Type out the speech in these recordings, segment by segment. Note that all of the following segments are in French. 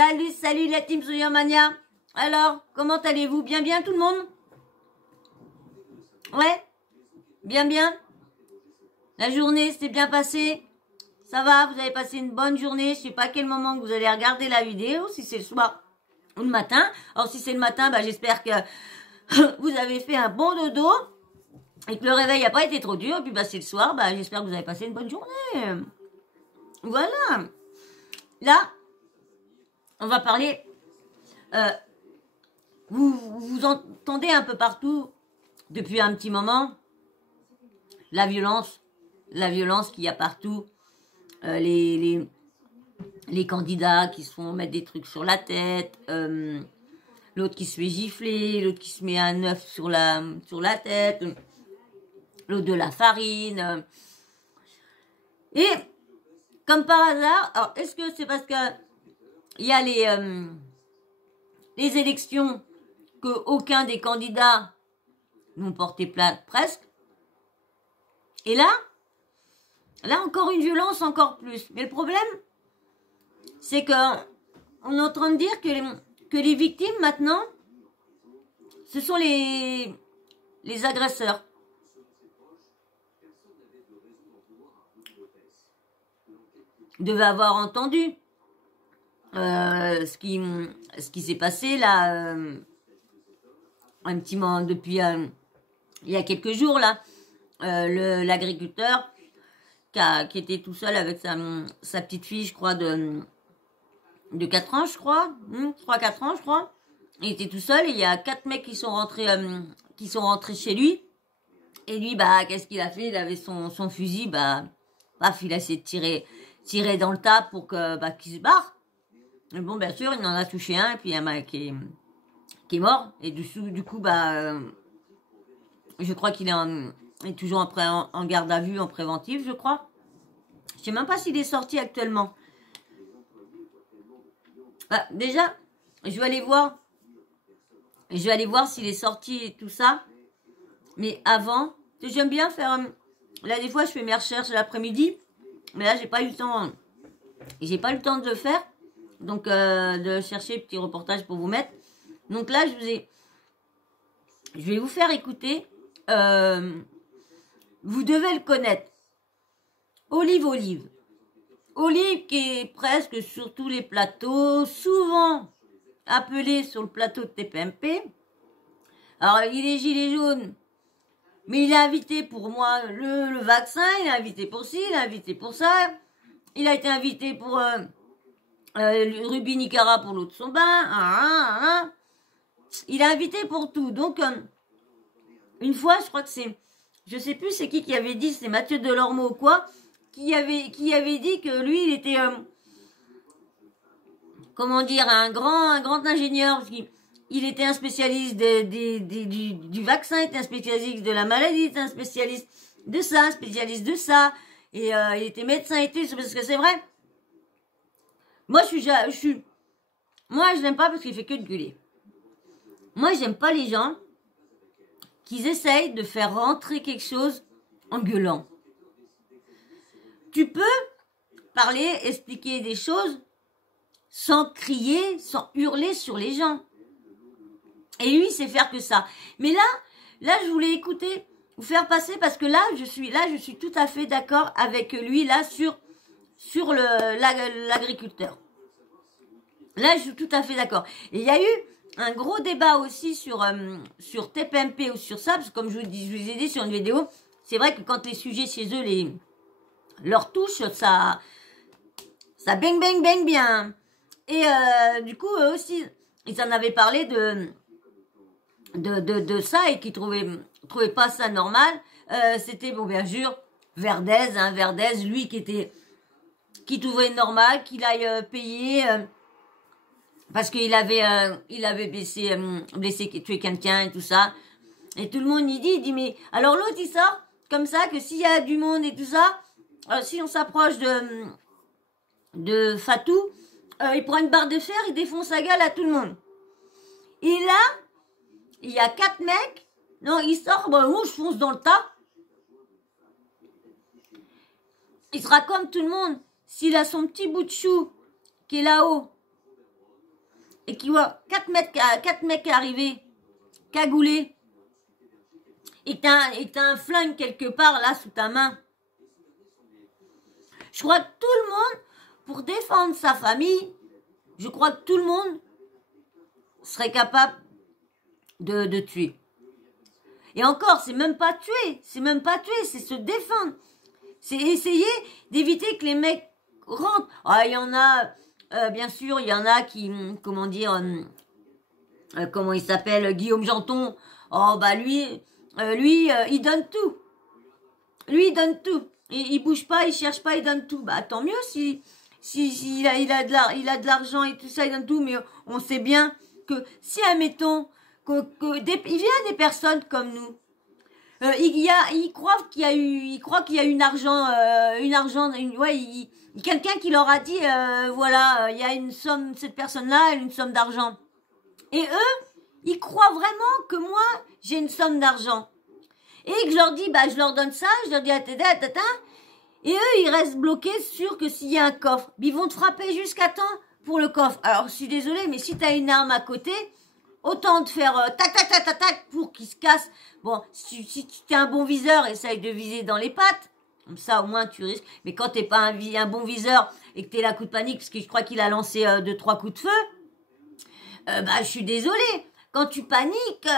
Salut, salut la team Soyamania. Alors, comment allez-vous? Bien, bien tout le monde? Ouais? Bien, bien? La journée s'est bien passée? Ça va? Vous avez passé une bonne journée? Je sais pas à quel moment que vous allez regarder la vidéo, si c'est le soir ou le matin. Alors, si c'est le matin, bah, j'espère que vous avez fait un bon dodo et que le réveil n'a pas été trop dur. Et puis, bah, c'est le soir, bah, j'espère que vous avez passé une bonne journée. Voilà. Là, on va parler... vous entendez un peu partout, depuis un petit moment, la violence qu'il y a partout, les candidats qui se font mettre des trucs sur la tête, l'autre qui se fait gifler, l'autre qui se met un œuf sur la tête, l'autre de la farine. Et, comme par hasard, alors est-ce que c'est parce que il y a les élections que aucun des candidats n'ont porté plainte presque? Et là encore une violence encore plus. Mais le problème, c'est que on est en train de dire que les victimes maintenant, ce sont les agresseurs. Vous devez avoir entendu ce qui s'est passé là, un petit moment depuis il y a quelques jours là, l'agriculteur qui était tout seul avec sa petite fille, je crois, de 4 ans, je crois, 3-4 ans, je crois. Il était tout seul et il y a 4 mecs qui sont rentrés chez lui. Et lui, bah, qu'est-ce qu'il a fait? Il avait son fusil, bah, paf, il a essayé de tirer dans le tas pour qu'il se barre. Mais bon, bien sûr, il en a touché un, et puis il y a un mec qui est mort. Et du coup, bah, je crois qu'il est toujours en garde à vue, en préventif, je crois. Je sais même pas s'il est sorti actuellement. Bah, déjà, je vais aller voir s'il est sorti et tout ça. Mais avant, j'aime bien faire... Là, des fois, je fais mes recherches l'après-midi. Mais là, j'ai pas eu le temps. J'ai pas eu le temps de le faire. Donc, de chercher petit reportage pour vous mettre. Donc là, je vais vous faire écouter. Vous devez le connaître. Olive. Olive qui est presque sur tous les plateaux, souvent appelé sur le plateau de TPMP. Alors, il est gilet jaune, mais il est invité pour moi le vaccin, il est invité pour ci, il est invité pour ça. Il a été invité pour Ruby Nicara pour l'eau de son bain. Il est invité pour tout. Donc, une fois, je crois que c'est... Je sais plus c'est qui avait dit, c'est Mathieu Delormeau ou quoi, qui avait dit que lui, il était... comment dire, un grand ingénieur, parce qu'il était un spécialiste du vaccin, il était un spécialiste de la maladie, il était un spécialiste de ça, un spécialiste de ça, et il était médecin et tout, parce que c'est vrai. Moi, moi, je l'aime pas parce qu'il fait que de gueuler. Moi, j'aime pas les gens qui essayent de faire rentrer quelque chose en gueulant. Tu peux parler, expliquer des choses sans crier, sans hurler sur les gens. Et lui, il sait faire que ça. Mais là, je voulais écouter, vous faire passer, parce que là, je suis tout à fait d'accord avec lui, là, sur l'agriculteur. Là, je suis tout à fait d'accord. Et il y a eu un gros débat aussi sur TPMP ou sur ça, parce que comme je vous ai dit sur une vidéo, c'est vrai que quand les sujets chez eux, leur touche, ça bang bien. Et du coup, eux aussi, ils en avaient parlé de ça et qui trouvaient pas ça normal. C'était, bon, bien sûr, Verdez, lui qui trouvait normal qu'il aille payer parce qu'il avait blessé, tué quelqu'un et tout ça. Et tout le monde il dit, mais alors l'autre il sort comme ça que s'il y a du monde et tout ça, si on s'approche de Fatou, il prend une barre de fer, il défonce la gueule à tout le monde. Et là, il y a 4 mecs, non, il sort, moi je fonce dans le tas. Il sera comme tout le monde. S'il a son petit bout de chou qui est là-haut, qui voit 4 mecs arriver, cagoulés, et que t'as un flingue quelque part là sous ta main. Je crois que tout le monde, pour défendre sa famille, je crois que tout le monde serait capable de tuer. Et encore, c'est même pas tuer, c'est se défendre. C'est essayer d'éviter que les mecs rentrent. Ah, il y en a, bien sûr, il y en a qui, comment dire, comment il s'appelle, Guillaume Janton. Oh, bah lui, il donne tout. Lui, il donne tout. Il bouge pas, il cherche pas, il donne tout. Bah, tant mieux si il a de l'argent et tout ça, il donne tout. Mais on sait bien que si, admettons, il vient des personnes comme nous. Il croit qu'il y a eu quelqu'un qui leur a dit, voilà, il y a une somme, cette personne-là a une somme d'argent. Et eux, ils croient vraiment que moi, j'ai une somme d'argent. Et que je leur dis, bah, je leur donne ça, je leur dis, et eux, ils restent bloqués sur que s'il y a un coffre, ils vont te frapper jusqu'à temps pour le coffre. Alors, je suis désolée, mais si t'as une arme à côté, autant de faire tac pour qu'il se casse. Bon, si tu es un bon viseur, essaye de viser dans les pattes. Comme ça, au moins, tu risques. Mais quand t'es pas un bon viseur et que t'es là coup de panique, parce que je crois qu'il a lancé 2-3 coups de feu, bah, je suis désolée. Quand tu paniques,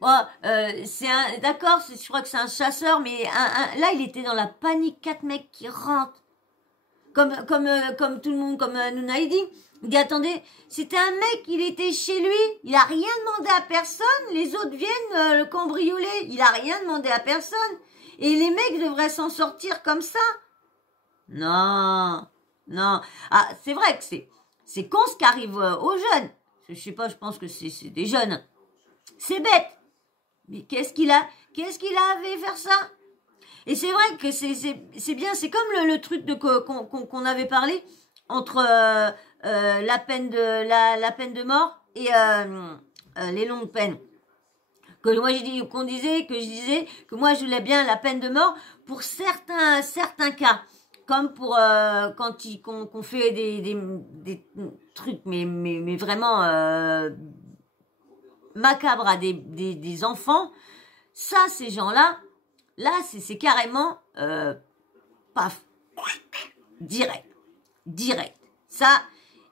d'accord, je crois que c'est un chasseur, mais là, il était dans la panique. 4 mecs qui rentrent. Comme tout le monde, comme Nounaï dit. Il dit, attendez, c'était un mec, il était chez lui, il a rien demandé à personne, les autres viennent le cambrioler, il a rien demandé à personne. Et les mecs devraient s'en sortir comme ça. Non. Ah, c'est vrai que c'est con ce qui arrive aux jeunes. Je sais pas, je pense que c'est des jeunes. C'est bête. Mais qu'est-ce qu'il a avait faire ça? Et c'est vrai que c'est bien, c'est comme le truc qu'on avait parlé entre la peine de mort et les longues peines. Que moi je disais que moi je voulais bien la peine de mort pour certains cas, comme pour qu'on fait des trucs mais vraiment macabres à des enfants. Ça, ces gens-là, là c'est carrément paf, direct. Ça,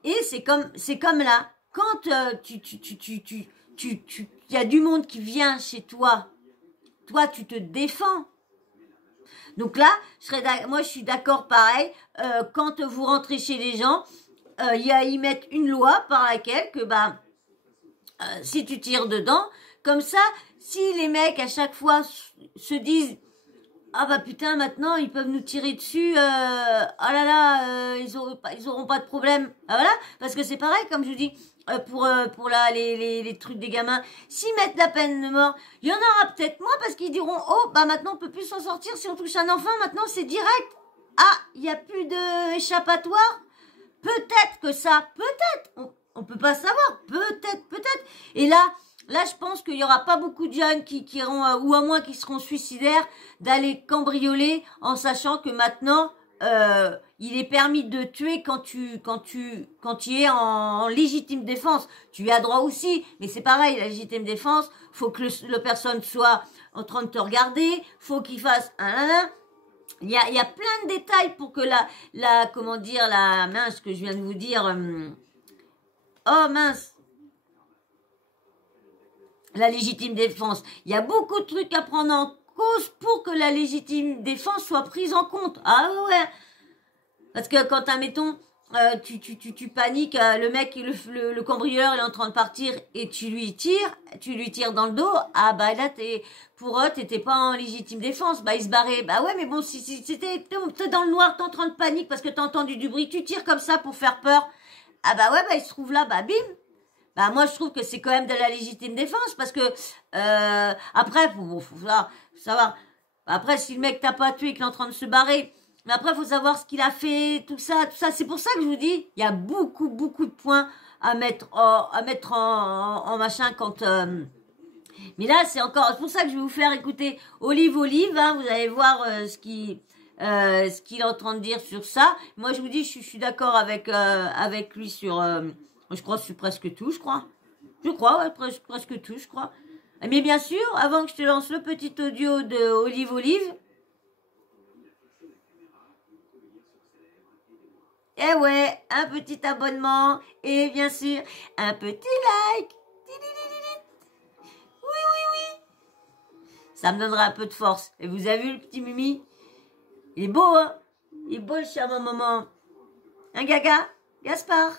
et c'est comme là, quand il y a du monde qui vient chez toi, tu te défends. Donc là, moi je suis d'accord pareil, quand vous rentrez chez les gens, ils mettent une loi par laquelle que si tu tires dedans, comme ça, si les mecs à chaque fois se disent ah bah putain, maintenant ils peuvent nous tirer dessus, oh là là, ils auront pas de problème. Ah voilà, parce que c'est pareil, comme je vous dis, pour les trucs des gamins, s'ils mettent la peine de mort, il y en aura peut-être moins parce qu'ils diront oh bah maintenant on peut plus s'en sortir si on touche un enfant, maintenant c'est direct. Ah, il y a plus de échappatoire. Peut-être que ça, peut-être, on peut pas savoir, peut-être. Et là, je pense qu'il y aura pas beaucoup de jeunes qui iront, ou à moins qui seront suicidaires, d'aller cambrioler en sachant que maintenant, il est permis de tuer quand tu es en légitime défense. Tu as droit aussi, mais c'est pareil, la légitime défense, faut que le personne soit en train de te regarder, faut qu'il fasse il y a plein de détails pour que comment dire, la mince que je viens de vous dire, oh mince, la légitime défense. Il y a beaucoup de trucs à prendre en cause pour que la légitime défense soit prise en compte. Ah ouais. Parce que quand, admettons, tu paniques, le mec, le cambrioleur, il est en train de partir et tu lui tires dans le dos, ah bah là, t'étais pas en légitime défense, bah il se barrait. Bah ouais, mais bon, si t'es dans le noir, t'es en train de panique parce que t'as entendu du bruit, tu tires comme ça pour faire peur. Ah bah ouais, bah il se trouve là, bah bim. Bah moi je trouve que c'est quand même de la légitime défense parce que après faut savoir. Après si le mec t'a pas tué et qu'il est en train de se barrer, mais après faut savoir ce qu'il a fait, tout ça. C'est pour ça que je vous dis, il y a beaucoup de points à mettre en machin quand. Mais là c'est pour ça que je vais vous faire écouter Olive, hein, vous allez voir ce qu'il est en train de dire sur ça. Moi je vous dis je suis d'accord avec lui sur Je crois que c'est presque tout, je crois. Je crois, ouais, presque tout, je crois. Mais bien sûr, avant que je te lance le petit audio de Olive Olive, eh ouais, un petit abonnement et bien sûr, un petit like. Oui, oui, oui. Ça me donnera un peu de force. Et vous avez vu le petit Mimi? Il est beau, hein? Il est beau, le cher maman. Un Gaga? Gaspard?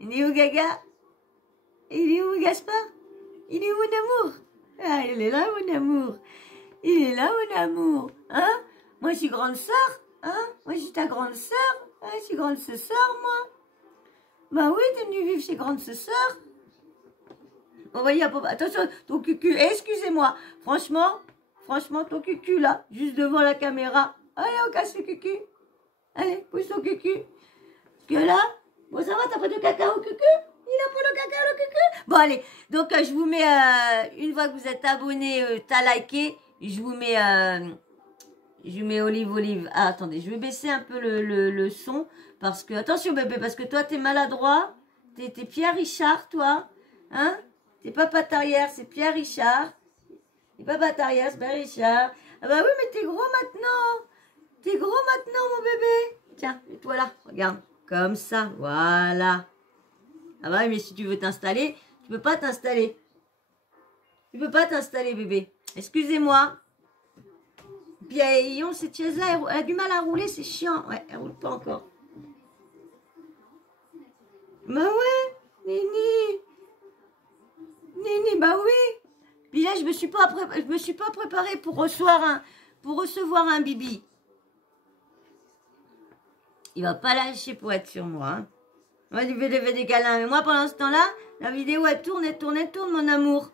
Il est où, Gaga? Il est où, Gaspard? Il est où, mon amour? Ah, il est là, mon amour. Il est là, mon amour. Hein? Moi, je suis grande sœur. Hein? Moi, je suis ta grande sœur. Hein? Je suis grande sœur, moi. Bah oui, t'es venue vivre chez grande sœur. On va y aller. Attention, ton cucu. Excusez-moi. Franchement, ton cucu, là, juste devant la caméra. Allez, on casse le cucu. Allez, pousse ton cucu. Parce que là, bon, ça va, t'as pas de caca au cucu? Il a pas de caca au cucu? Bon, allez. Donc, je vous mets, une fois que vous êtes abonné, t'as liké, je vous mets Olive. Ah, attendez, je vais baisser un peu le son. Parce que, attention, bébé, parce que toi, t'es maladroit. T'es Pierre Richard, toi. Hein? T'es pas patte arrière, c'est Pierre Richard. T'es pas patte arrière, c'est Pierre Richard. Ah bah oui, mais t'es gros maintenant. T'es gros maintenant, mon bébé. Tiens, et toi là, regarde. Comme ça, voilà. Ah bah oui, mais si tu veux t'installer, tu peux pas t'installer. Tu peux pas t'installer, bébé. Excusez-moi. Puis, cette chaise-là, elle a du mal à rouler, c'est chiant. Ouais, elle roule pas encore. Bah ouais, Nini. Nini, bah oui. Puis là, je me suis pas préparée pour recevoir un bibi. Il va pas lâcher pour être sur moi. Hein. Moi, je vais lever des câlins. Mais moi, pendant ce temps-là, la vidéo, elle tourne, mon amour.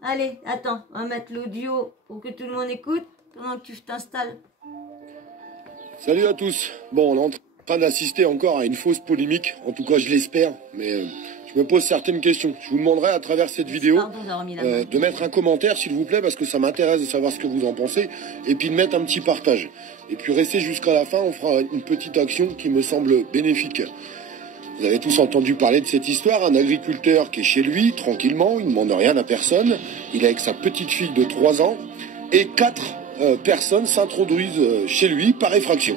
Allez, attends, on va mettre l'audio pour que tout le monde écoute pendant que tu t'installes. Salut à tous. Bon, on est en train d'assister encore à une fausse polémique. En tout cas, je l'espère. Mais je me pose certaines questions. Je vous demanderai à travers cette vidéo de mettre un commentaire, s'il vous plaît, parce que ça m'intéresse de savoir ce que vous en pensez. Et puis de mettre un petit partage. Et puis restez jusqu'à la fin, on fera une petite action qui me semble bénéfique. Vous avez tous entendu parler de cette histoire, un agriculteur qui est chez lui, tranquillement, il ne demande rien à personne, il est avec sa petite fille de 3 ans, et 4 personnes s'introduisent chez lui par effraction.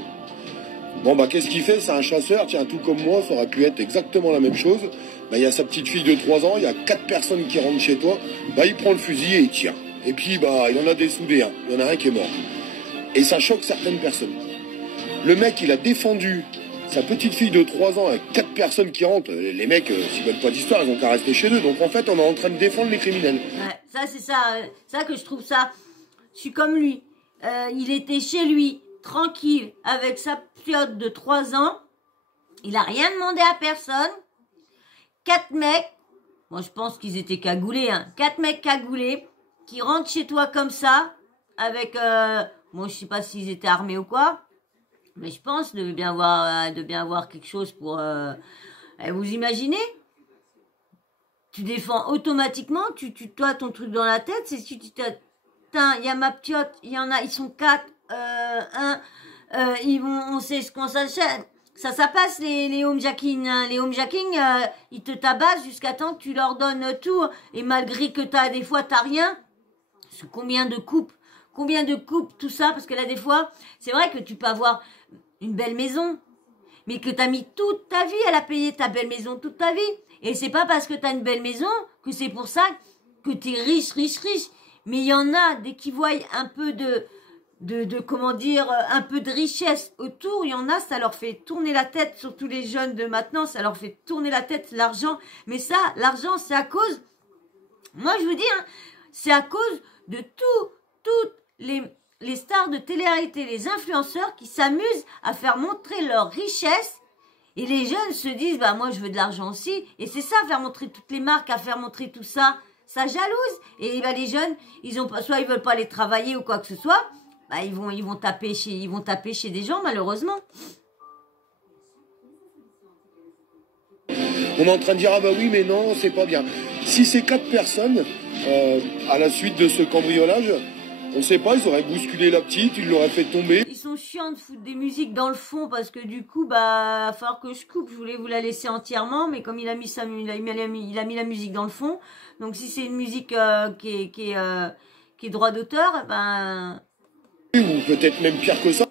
Bon bah qu'est-ce qu'il fait? C'est un chasseur, tiens, tout comme moi, ça aurait pu être exactement la même chose. Bah, il y a sa petite fille de 3 ans, il y a 4 personnes qui rentrent chez toi, bah il prend le fusil et il tire. Et puis bah il en a dessoudé un, il y en a un qui est mort. Et ça choque certaines personnes. Le mec, il a défendu sa petite fille de 3 ans avec 4 personnes qui rentrent. Les mecs, s'ils veulent pas d'histoire, ils ont qu'à rester chez eux. Donc en fait, on est en train de défendre les criminels. Ouais, ça c'est ça que je trouve ça. Je suis comme lui. Il était chez lui, tranquille, avec sa piote de 3 ans. Il a rien demandé à personne. 4 mecs, moi je pense qu'ils étaient cagoulés, hein. 4 mecs cagoulés qui rentrent chez toi comme ça, avec, moi je sais pas s'ils étaient armés ou quoi. Mais je pense de bien avoir quelque chose pour... vous imaginez? Tu défends automatiquement, toi, ton truc dans la tête, c'est si tu te... Putain, il y a ma piote, il y en a, ils sont 4, on sait ce qu'on s'achète. Ça passe les homejacking, hein. Les homejacking, ils te tabassent jusqu'à temps que tu leur donnes tout. Et malgré que des fois, t'as rien. Combien de coupes, tout ça, parce que là, des fois, c'est vrai que tu peux avoir une belle maison, mais que t'as mis toute ta vie à la payer, ta belle maison, toute ta vie. Et c'est pas parce que t'as une belle maison que c'est pour ça que t'es riche. Mais il y en a, dès qu'ils voient un peu comment dire, un peu de richesse autour, il y en a, ça leur fait tourner la tête, surtout les jeunes de maintenant, ça leur fait tourner la tête, l'argent. Mais ça, l'argent, c'est à cause, moi je vous dis, hein, c'est à cause de toutes les stars de télé-réalité, les influenceurs qui s'amusent à faire montrer leur richesse. Et les jeunes se disent, bah moi je veux de l'argent aussi. Et c'est ça, faire montrer toutes les marques, à faire montrer tout ça, ça jalouse. Et bah les jeunes, soit ils veulent pas aller travailler ou quoi que ce soit, bah ils vont taper chez des gens malheureusement. On est en train de dire, ah bah oui mais non, c'est pas bien. Si c'est 4 personnes, à la suite de ce cambriolage, on sait pas, ils auraient bousculé la petite, ils l'auraient fait tomber. Ils sont chiant de foutre des musiques dans le fond parce que du coup, bah, il va falloir que je coupe. Je voulais vous la laisser entièrement, mais comme il a mis la musique dans le fond, donc si c'est une musique qui est droit d'auteur, ben... Ou peut-être même pire que ça.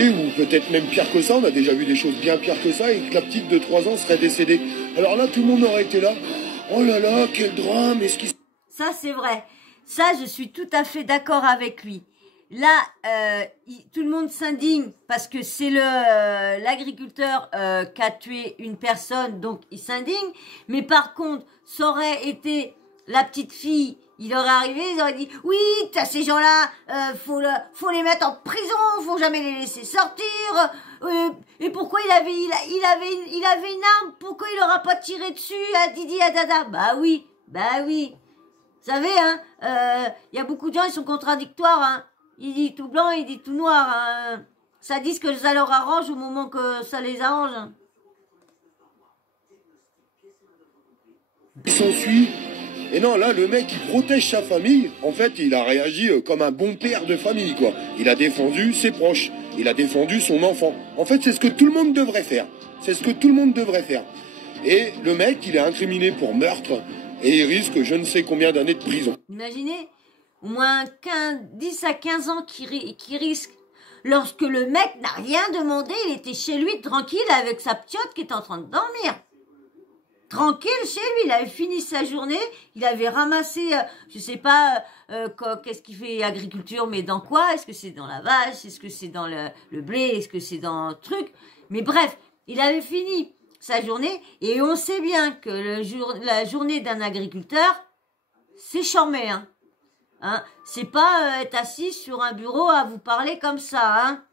Ou peut-être même pire que ça, on a déjà vu des choses bien pires que ça, et que la petite de 3 ans serait décédée. Alors là, tout le monde aurait été là. Oh là là, quel drame, est-ce qu'il... Ça, c'est vrai. Ça, je suis tout à fait d'accord avec lui. Là, tout le monde s'indigne parce que c'est l'agriculteur qui a tué une personne, donc il s'indigne. Mais par contre, ça aurait été la petite fille, il aurait arrivé, ils auraient dit oui, t'as ces gens-là, faut les mettre en prison, faut jamais les laisser sortir. Et pourquoi il avait une arme, pourquoi il aura pas tiré dessus à Didi à Dada? Bah oui. Vous savez, hein, y a beaucoup de gens, ils sont contradictoires, hein. Il dit tout blanc, il dit tout noir, hein. Ça dit que ça leur arrange au moment que ça les arrange. Hein. Il s'ensuit. Et non, là, le mec, il protège sa famille. En fait, il a réagi comme un bon père de famille, quoi. Il a défendu ses proches. Il a défendu son enfant. En fait, c'est ce que tout le monde devrait faire. C'est ce que tout le monde devrait faire. Et le mec, il est incriminé pour meurtre. Et il risque je ne sais combien d'années de prison. Imaginez, au moins 10 à 15 ans qui risque. Lorsque le mec n'a rien demandé, il était chez lui tranquille avec sa ptiote qui était en train de dormir. Tranquille chez lui, il avait fini sa journée, il avait ramassé, je sais pas, qu'est-ce qu'il fait agriculture, mais dans quoi? Est-ce que c'est dans la vache? Est-ce que c'est dans le blé? Est-ce que c'est dans le truc? Mais bref, il avait fini sa journée, et on sait bien que la journée d'un agriculteur, c'est charmé, hein. C'est pas être assis sur un bureau à vous parler comme ça, hein.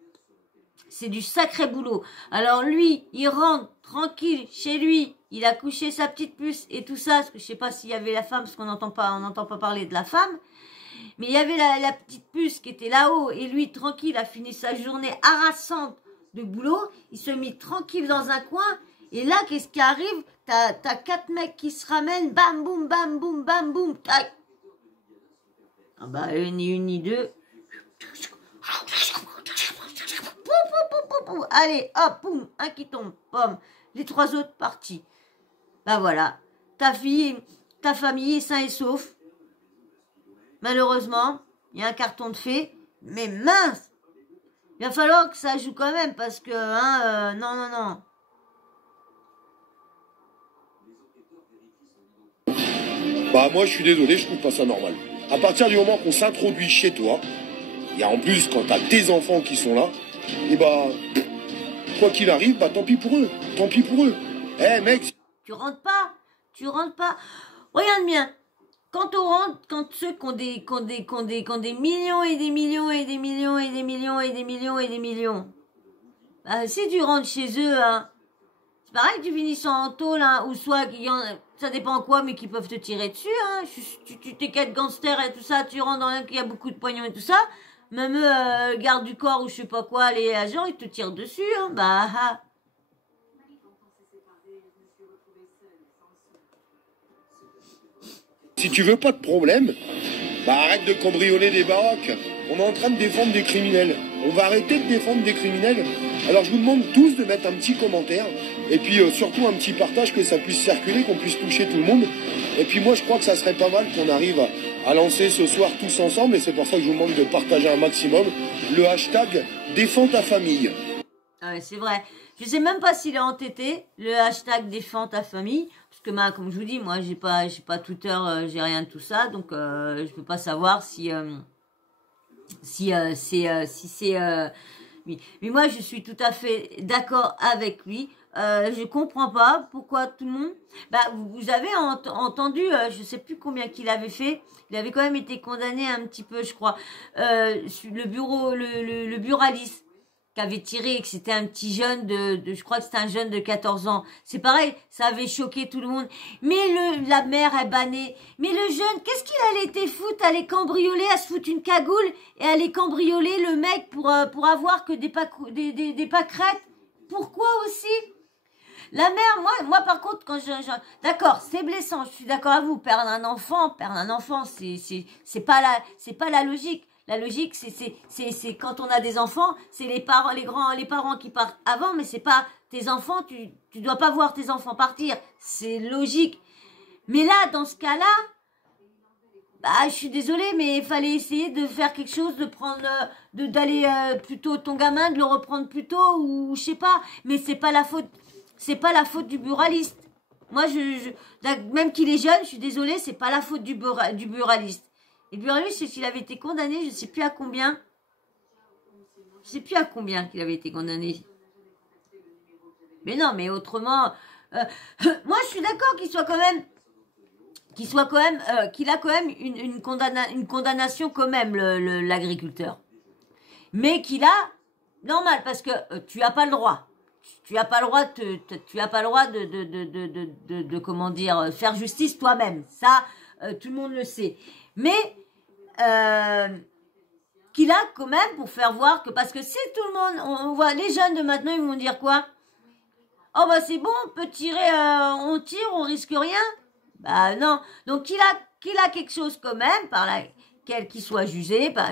C'est du sacré boulot. Alors lui, il rentre tranquille chez lui, il a couché sa petite puce et tout ça, parce que je sais pas s'il y avait la femme, parce qu'on n'entend pas parler de la femme, mais il y avait la petite puce qui était là-haut, et lui, tranquille, a fini sa journée harassante de boulot, il se mit tranquille dans un coin, et là, qu'est-ce qui arrive? T'as 4 mecs qui se ramènent, bam, boum, bam, boum, bam, boum, tac. Ah bah, ni une, ni deux. Allez, hop, boum, un qui tombe, pomme. Les 3 autres partis. Bah voilà, ta famille est sain et sauf. Malheureusement, il y a un carton de fée, mais mince, il va falloir que ça joue quand même, parce que, non. Bah moi, je suis désolé, je trouve pas ça normal. À partir du moment qu'on s'introduit chez toi, et en plus, quand t'as tes enfants qui sont là, et bah, quoi qu'il arrive, bah tant pis pour eux. Eh mec... Tu rentres pas. Regarde bien. Quand on rentre, quand ceux qui ont des millions et des millions et des millions et des millions et des millions et des millions, bah, si tu rentres chez eux, hein, c'est pareil que tu finis en tôle, hein, ou soit ça dépend quoi, mais qui peuvent te tirer dessus, hein. Tu t'es 4 gangsters et tout ça, tu rentres dans un qui a beaucoup de poignons et tout ça, même garde du corps ou je sais pas quoi, les agents, ils te tirent dessus, hein, bah. Si tu veux pas de problème, bah arrête de cambrioler des baraques. On est en train de défendre des criminels. On va arrêter de défendre des criminels. Alors je vous demande tous de mettre un petit commentaire. Et puis surtout un petit partage, que ça puisse circuler, qu'on puisse toucher tout le monde. Et puis moi je crois que ça serait pas mal qu'on arrive à lancer ce soir tous ensemble. Et c'est pour ça que je vous demande de partager un maximum le hashtag défends ta famille. Ah ouais, c'est vrai. Je sais même pas s'il est entêté, le hashtag défends ta famille. Parce que comme je vous dis, moi j'ai pas Twitter, j'ai rien de tout ça, donc je peux pas savoir si c'est oui. Mais moi je suis tout à fait d'accord avec lui. Je comprends pas pourquoi tout le monde. Bah vous avez entendu, je sais plus combien qu'il avait fait. Il avait quand même été condamné un petit peu, je crois. Le buraliste qui avait tiré et que c'était un petit jeune je crois que c'était un jeune de 14 ans. C'est pareil, ça avait choqué tout le monde. Mais la mère est bannée. Mais le jeune, qu'est-ce qu'il allait été foutre? Aller cambrioler, à se foutre une cagoule et aller cambrioler le mec pour avoir que des pâquerettes? Pourquoi aussi? La mère, moi par contre, quand d'accord, c'est blessant, je suis d'accord avec vous, perdre un enfant, c'est pas la logique. La logique, c'est quand on a des enfants, c'est les parents qui partent avant, mais c'est pas tes enfants, tu dois pas voir tes enfants partir. C'est logique. Mais là, dans ce cas-là, bah, je suis désolée, mais il fallait essayer de faire quelque chose, de prendre, d'aller plutôt ton gamin, de le reprendre plus tôt, ou je sais pas. Mais c'est pas la faute du buraliste. Moi, même qu'il est jeune, je suis désolée, c'est pas la faute du buraliste. Et le buraliste, s'il avait été condamné, je sais plus à combien. Je sais plus à combien qu'il avait été condamné. Mais non, mais autrement, moi, je suis d'accord qu'il a quand même une condamnation quand même, l'agriculteur. Mais qu'il a, normal, parce que tu as pas le droit. Tu as pas le droit de comment dire, faire justice toi-même. Ça, tout le monde le sait. Mais qu'il a quand même pour faire voir que, parce que si tout le monde, on voit les jeunes de maintenant, ils vont dire quoi? Oh bah c'est bon, on peut tirer, on tire, on risque rien. Bah non. Donc qu'il a quelque chose quand même par laquelle qu'il soit jugé par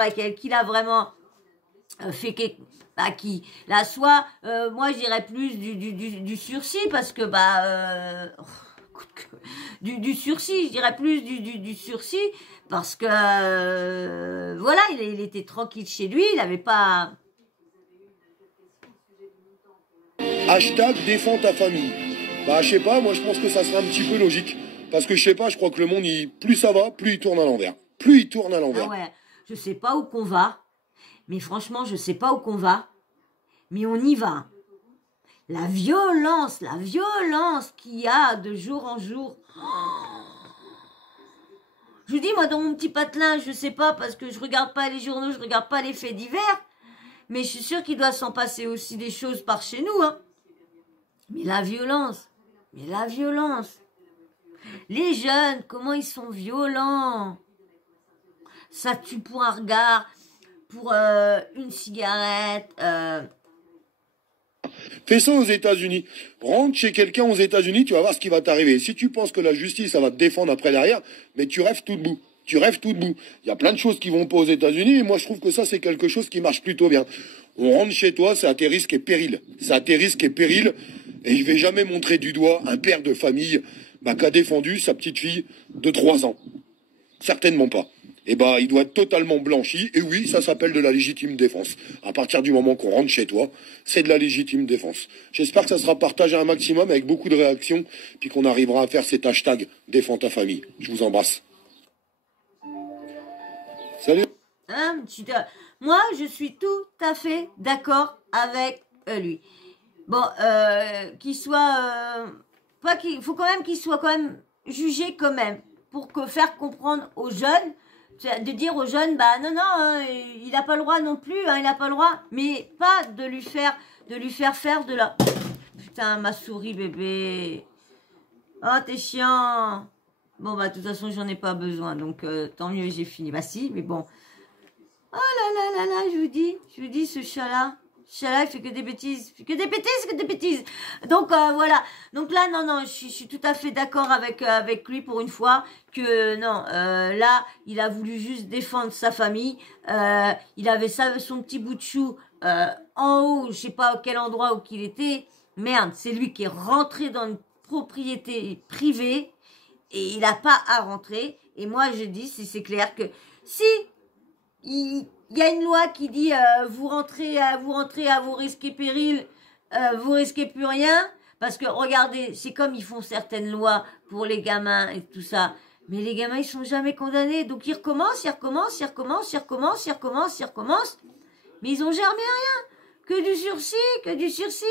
laquelle qu'il a vraiment fait quelque, bah qui là soit moi je dirais plus du sursis parce que du sursis, je dirais plus du sursis parce que voilà, il était tranquille chez lui, il avait pas Hashtag défends ta famille. Bah, je sais pas, moi je pense que ça serait un petit peu logique. Parce que je sais pas, je crois que le monde, plus ça va, plus il tourne à l'envers. Plus il tourne à l'envers. Ah ouais, je sais pas où qu'on va, mais franchement, je sais pas où qu'on va, mais on y va. La violence qu'il y a de jour en jour. Je vous dis, moi, dans mon petit patelin, je sais pas, parce que je regarde pas les journaux, je regarde pas les faits divers, mais je suis sûre qu'il doit s'en passer aussi des choses par chez nous, hein. Mais la violence. Les jeunes, comment ils sont violents. Ça tue pour un regard, pour une cigarette. Fais ça aux États-Unis. Rentre chez quelqu'un aux États-Unis, tu vas voir ce qui va t'arriver. Si tu penses que la justice, ça va te défendre après derrière, mais tu rêves tout debout. Il y a plein de choses qui vont pas aux États-Unis, et moi je trouve que ça, c'est quelque chose qui marche plutôt bien. On rentre chez toi, c'est à tes risques et périls. Et je vais jamais montrer du doigt un père de famille qui a défendu sa petite fille de 3 ans. Certainement pas. Et il doit être totalement blanchi. Et oui, ça s'appelle de la légitime défense. À partir du moment qu'on rentre chez toi, c'est de la légitime défense. J'espère que ça sera partagé un maximum avec beaucoup de réactions, puis qu'on arrivera à faire cet hashtag défends ta famille. Je vous embrasse. Salut. Moi, je suis tout à fait d'accord avec lui. Bon, qu'il soit... il faut quand même qu'il soit quand même jugé quand même, pour faire comprendre aux jeunes, de dire aux jeunes, non, hein, il n'a pas le droit non plus, hein, il n'a pas le droit, mais pas de lui faire faire de la... Putain, ma souris, bébé. Oh, t'es chiant. Bon, de toute façon, j'en ai pas besoin, donc tant mieux, j'ai fini. Bah si, mais bon. Oh là là, je vous dis, ce chat-là, il fait que des bêtises, Donc voilà. Donc là, non, je suis tout à fait d'accord avec lui pour une fois que non, là, il a voulu juste défendre sa famille. Il avait son petit bout de chou en haut, je sais pas à quel endroit où qu'il était. Merde, c'est lui qui est rentré dans une propriété privée et il n'a pas à rentrer. Et moi, je dis, c'est clair que si il y a une loi qui dit vous rentrez à vos risques et périls, vous risquez plus rien, parce que regardez, c'est comme ils font certaines lois pour les gamins et tout ça, mais les gamins ils sont jamais condamnés, donc ils recommencent, mais ils ont jamais rien, que du sursis,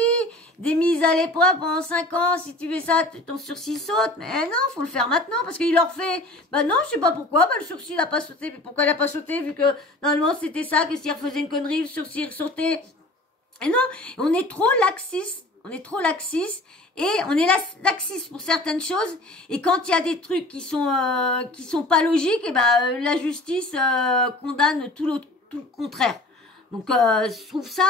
des mises à l'épreuve pendant 5 ans, si tu fais ça, ton sursis saute, mais non, faut le faire maintenant, parce qu'il leur fait, non, je sais pas pourquoi, le sursis il a pas sauté, mais pourquoi il a pas sauté, vu que, normalement, c'était ça, que s'il refaisait une connerie, le sursis sautait, et non, on est trop laxiste, et on est laxiste pour certaines choses, et quand il y a des trucs qui sont pas logiques, et la justice, condamne tout le contraire. Donc, je trouve ça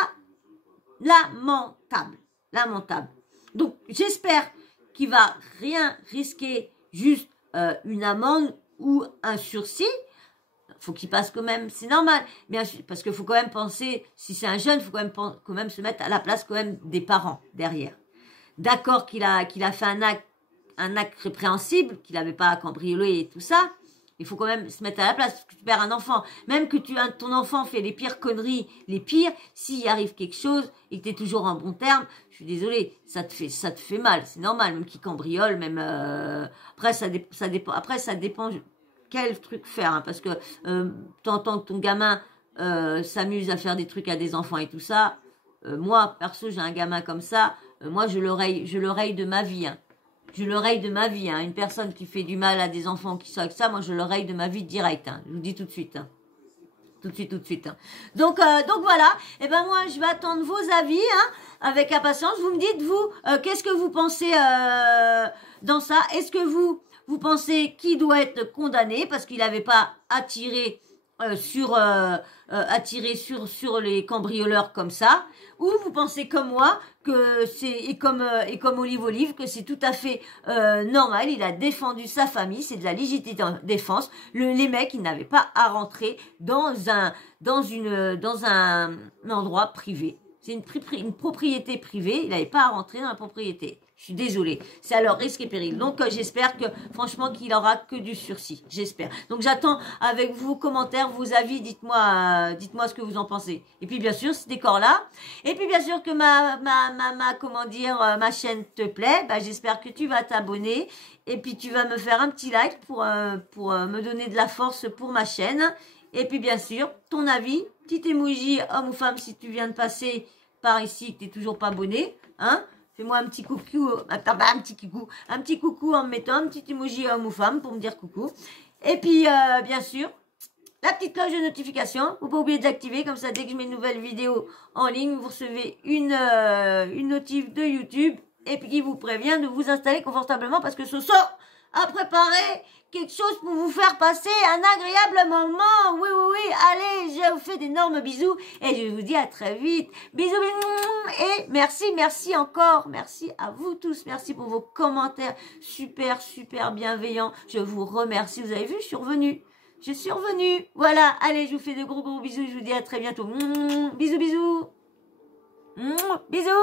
lamentable. Donc, j'espère qu'il va rien risquer, juste une amende ou un sursis. faut qu'il passe quand même, c'est normal. Bien sûr, parce qu'il faut quand même penser, si c'est un jeune, il faut quand même se mettre à la place quand même des parents derrière. D'accord qu'il a fait un acte répréhensible, qu'il n'avait pas à cambrioler et tout ça. Il faut quand même se mettre à la place, parce que tu perds un enfant. Même que ton enfant fait les pires conneries, les pires, s'il arrive quelque chose et que tu es toujours en bon terme, je suis désolée, ça te fait mal, c'est normal, même qu'il cambriole, même après ça dépend quel truc faire, hein, parce que t'entends que ton gamin s'amuse à faire des trucs à des enfants et tout ça. Moi, perso, j'ai un gamin comme ça, moi je l'oreille de ma vie, hein. Je l'oreille de ma vie, hein. Une personne qui fait du mal à des enfants qui sont avec ça, moi je l'oreille de ma vie direct, hein. Je vous dis tout de suite, hein. Tout de suite, hein. Donc voilà, et ben moi je vais attendre vos avis, hein, avec impatience. Vous me dites, vous, qu'est-ce que vous pensez dans ça? Est-ce que vous pensez qu'il doit être condamné parce qu'il n'avait pas attiré sur les cambrioleurs comme ça, ou vous pensez comme moi que c'est comme Olive que c'est tout à fait normal, il a défendu sa famille, c'est de la légitime défense. Les mecs, ils n'avaient pas à rentrer dans un endroit privé. C'est une propriété privée, il n'avait pas à rentrer dans la propriété. Je suis désolée. C'est alors risque et péril. Donc, j'espère que, franchement, qu'il aura que du sursis. J'espère. Donc, j'attends avec vos commentaires, vos avis. Dites-moi ce que vous en pensez. Et puis, bien sûr, ce décor-là. Et puis, bien sûr, que ma chaîne te plaît. Bah, j'espère que tu vas t'abonner. Et puis, tu vas me faire un petit like pour me donner de la force pour ma chaîne. Et puis, bien sûr, ton avis. Petit emoji, homme ou femme, si tu viens de passer par ici, que tu n'es toujours pas abonné. Hein? Fais-moi un petit coucou, un petit coucou en me mettant un petit emoji homme ou femme pour me dire coucou. Et puis, bien sûr, la petite cloche de notification. Vous ne pas oublier de l'activer, comme ça, dès que je mets une nouvelle vidéo en ligne, vous recevez une notif de YouTube et puis qui vous prévient de vous installer confortablement parce que ce soir, à préparer quelque chose pour vous faire passer un agréable moment. Oui, allez, je vous fais d'énormes bisous et je vous dis à très vite. Bisous, et merci encore. Merci à vous tous. Merci pour vos commentaires super bienveillants. Je vous remercie. Vous avez vu, je suis revenue. Voilà, allez, je vous fais de gros bisous. Je vous dis à très bientôt. Bisous. Bisous.